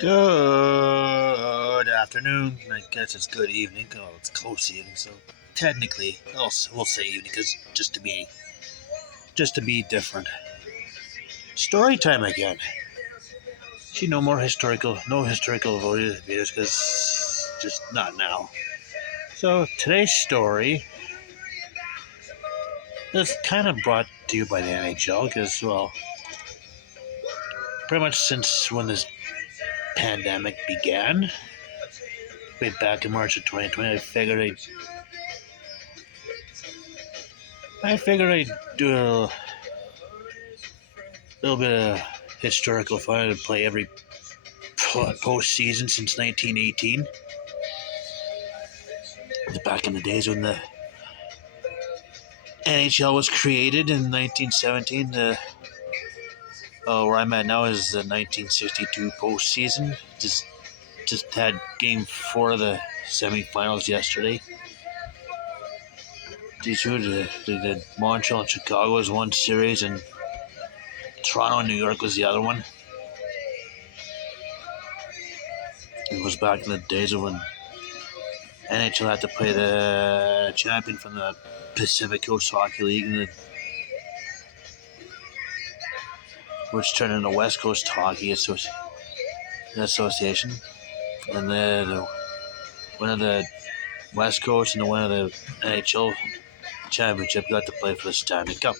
Good afternoon. I guess it's good evening. Oh, it's close evening, so technically, we'll say evening because just to be different. Story time again. See, no historical videos because just not now. So today's story is kind of brought to you by the NHL because, well, pretty much since when this pandemic began, way back in March of 2020, I figured I'd do a little bit of historical fun and play every postseason since 1918. Back in the days when the NHL was created in 1917. Where I'm at now is the 1962 postseason. Just had Game 4 of the semifinals yesterday. These two, the Montreal and Chicago was one series, and Toronto and New York was the other one. It was back in the days of when NHL had to play the champion from the Pacific Coast Hockey League, which turned into West Coast Hockey Association. And then one of the West Coast and one of the NHL championship got to play for the Stanley Cup.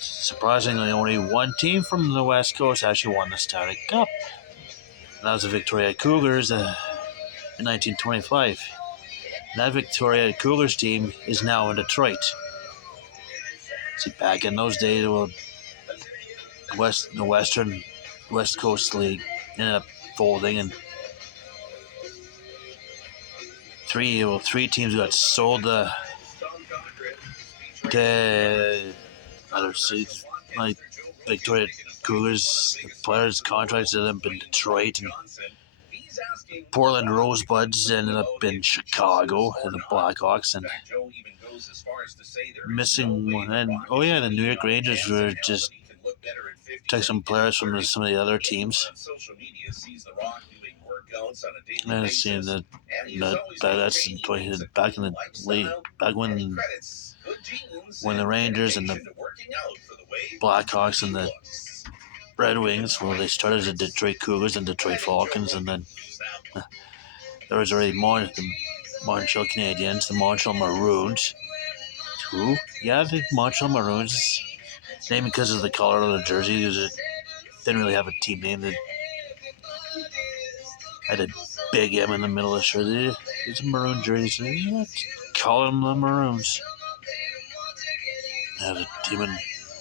Surprisingly, only one team from the West Coast actually won the Stanley Cup. And that was the Victoria Cougars in 1925. And that Victoria Cougars team is now in Detroit. See, back in those days, the West Coast League ended up folding, and three teams got sold to other cities, like Victoria Cougars. The players' contracts ended up in Detroit, and Portland Rosebuds ended up in Chicago, and the Blackhawks, and missing one. And the New York Rangers were just took some players from some of the other teams. And it's seeing that's back in the late, back when the Rangers and the Blackhawks and the Red Wings, well, they started as the Detroit Cougars and Detroit Falcons, and then there was already the Montreal Canadiens, the Montreal Maroons. Who? Yeah, the Montreal Maroons, named because of the color of the jersey. It didn't really have a team name. That had a big M in the middle of the shirt. It's a maroon jersey, so let's call them the Maroons. They had a team in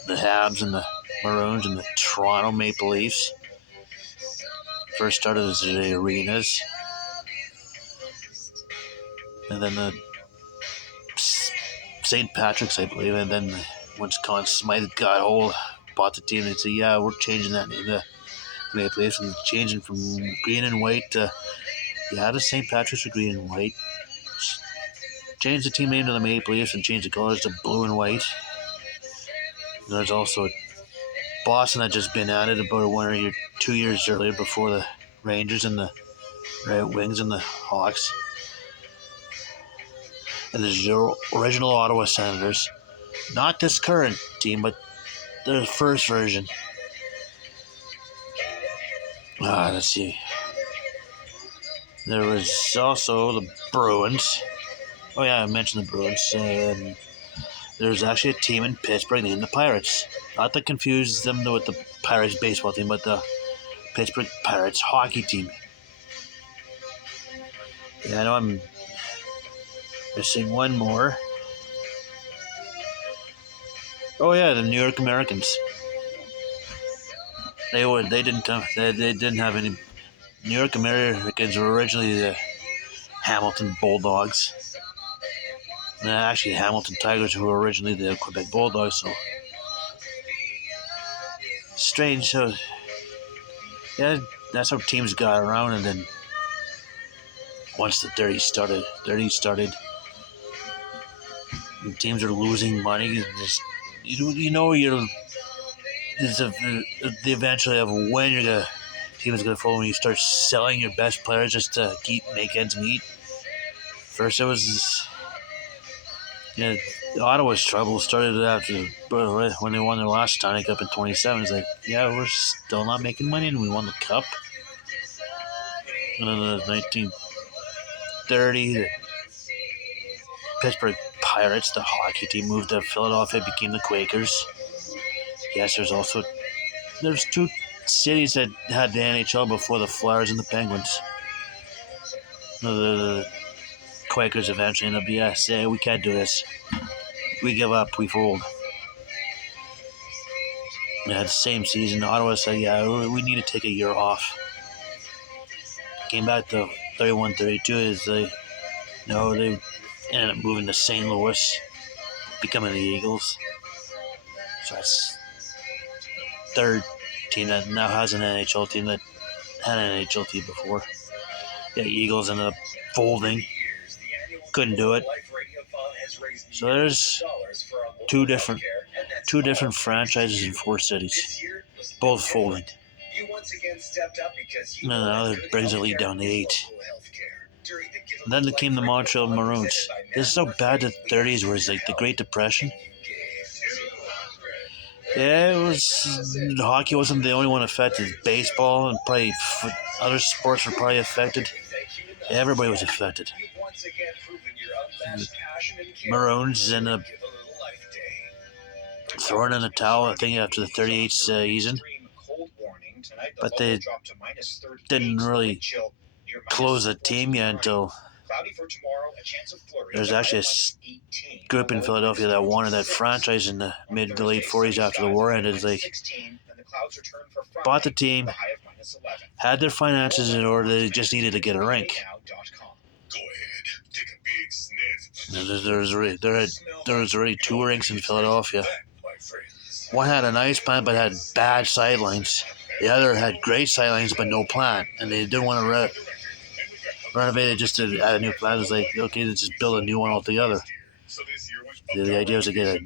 the Habs and the Maroons and the Toronto Maple Leafs. First started as the Arenas, and then the St. Patrick's, I believe, and then once Conn Smythe bought the team, they said, "Yeah, we're changing that name to Maple Leafs and changing from green and white to the St. Patrick's to green and white. Change the team name to the Maple Leafs and change the colors to blue and white." And there's also Boston that just been added about 1 or 2 years earlier before the Rangers and the Red Wings and the Hawks. And there's the original Ottawa Senators. Not this current team, but the first version. Let's see. There was also the Bruins. Oh yeah, I mentioned the Bruins. And there's actually a team in Pittsburgh named the Pirates. Not to confuse them with the Pirates baseball team, but the Pittsburgh Pirates hockey team. Yeah, I know I'm missing one more. Oh yeah, the New York Americans. They didn't have any. New York Americans were originally the Hamilton Bulldogs. And actually, the Hamilton Tigers, who were originally the Quebec Bulldogs. So strange. So yeah, that's how teams got around, and then once the 30s started, teams are losing money. Eventually of when you're gonna team is going to fold when you start selling your best players just to make ends meet. First, it was Ottawa's trouble started after when they won their last Stanley Cup in 27. It's like, yeah, we're still not making money, and we won the cup. And then in 1930, the Pittsburgh Pirates, the hockey team, moved to Philadelphia, became the Quakers. Yes, there's two cities that had the NHL before the Flyers and the Penguins. The Quakers eventually ended up, we can't do this. We give up, we fold. They had the same season. Ottawa said, we need to take a year off. Came back to 31-32 they ended up moving to St. Louis, becoming the Eagles. So that's third team that now has an NHL team that had an NHL team before. The Eagles ended up folding. Couldn't do it. So there's two different franchises in 4 cities, both folding. And now that brings the lead down to 8. And then came the Montreal Maroons. This is how bad the 30s was, like the Great Depression. Yeah, hockey wasn't the only one affected. Baseball and probably other sports were probably affected. Everybody was affected. Maroons ended up throwing in the towel, I think, after the 38th season. But they didn't really close the team yet until there's actually a group in Philadelphia that wanted that franchise in the mid to late 40s after the war ended. They bought the team, had their finances in order, they just needed to get a rink. There was already 2 rinks in Philadelphia. One had a nice plan but had bad sidelines. The other had great sidelines but no plan, and they didn't want to renovate it just to add a new plan. It was like, okay, let's just build a new one altogether. The idea was to get a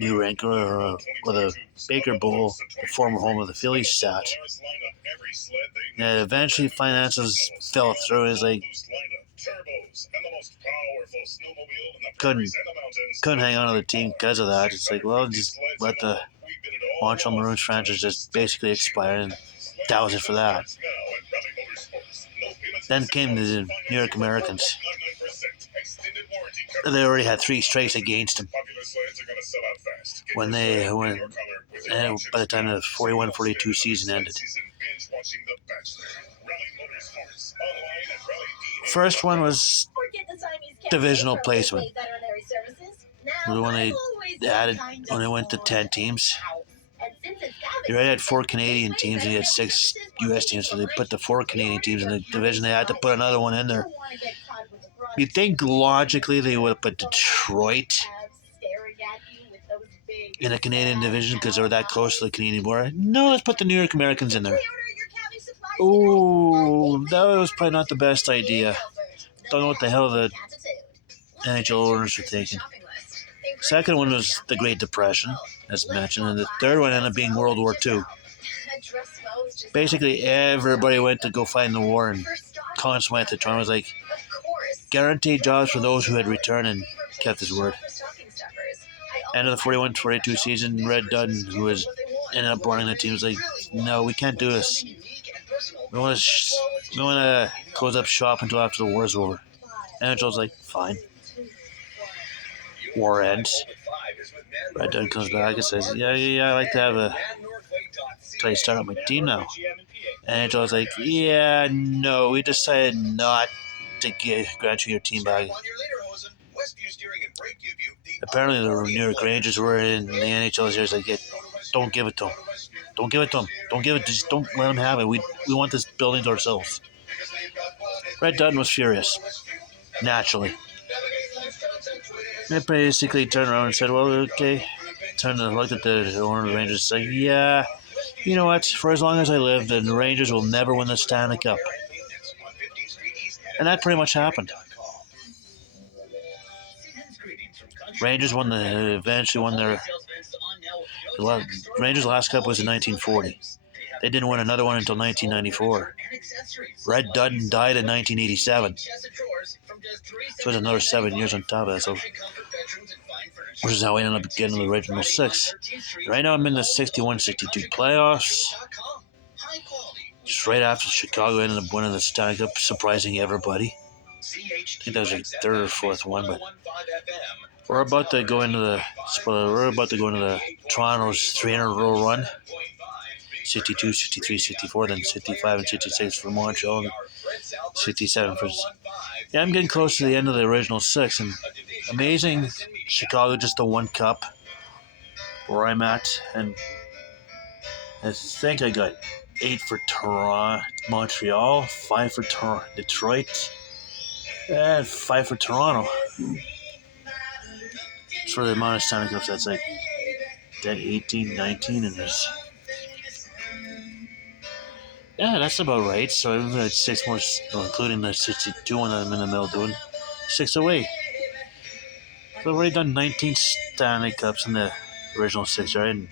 new rink or the Baker Bowl, the former home of the Phillies, sat. And eventually finances fell through. It was like couldn't hang on to the team because of that. It's like, well, just let the Montreal Maroons franchise just basically expire, and that was it for that. Then came the New York Americans. They already had 3 strikes against them. By the time the 41-42 season ended. First one was divisional placement. When they went to 10 teams. They already had 4 Canadian teams and you had 6 U.S. teams, so they put the 4 Canadian teams in the division. They had to put another one in there. You'd think logically they would have put Detroit in the Canadian division because they were that close to the Canadian border. No, let's put the New York Americans in there. Oh, that was probably not the best idea. Don't know what the hell the NHL owners were thinking. Second one was the Great Depression, as mentioned, and the third one ended up being World War II. Basically, everybody went to go fight in the war, and Conn Smythe at the time was like, guaranteed jobs for those who had returned, and kept his word. End of the 41-42 season, Red Dutton, who ended up running the team, was like, no, we can't do this. We want to close up shop until after the war is over. NHL was like, fine. War ends. Red Dutton comes back and says, yeah, I'd like to have a place start up my team now. And NHL was like, yeah, no, we decided not to grant you your team back. Apparently the New York Rangers were in the NHL years like, don't give it to them. Don't give it to them. Just don't let them have it. We want this building to ourselves. Red Dutton was furious. Naturally. They basically turned around and said, well, okay. Looked at the owner of the Rangers and said, yeah, you know what? For as long as I live, the Rangers will never win the Stanley Cup. And that pretty much happened. Rangers eventually won their Rangers' last cup was in 1940. They didn't win another one until 1994. Red Dutton died in 1987. So it's another 7 years on top of that. So, which is how I ended up getting the original 6. Right now I'm in the 61-62 playoffs. Just right after Chicago ended up winning the Stanley Cup, surprising everybody. I think that was like third or fourth one, but we're about to go into the Toronto's 300-row run. 62, 63, 64, then 65 and 66 for Montreal, and 67 for... Yeah, I'm getting close to the end of the original 6, and amazing. Chicago just the 1 cup where I'm at, and I think I got 8 for Montreal, 5 for Detroit, and 5 for Toronto. For the amount of Stanley Cups, that's like 18, 19, and there's... Yeah, that's about right. So I've got 6 more, including the 62 one that I'm in the middle doing. 6 away. So I've already done 19 Stanley Cups in the original 6, right? And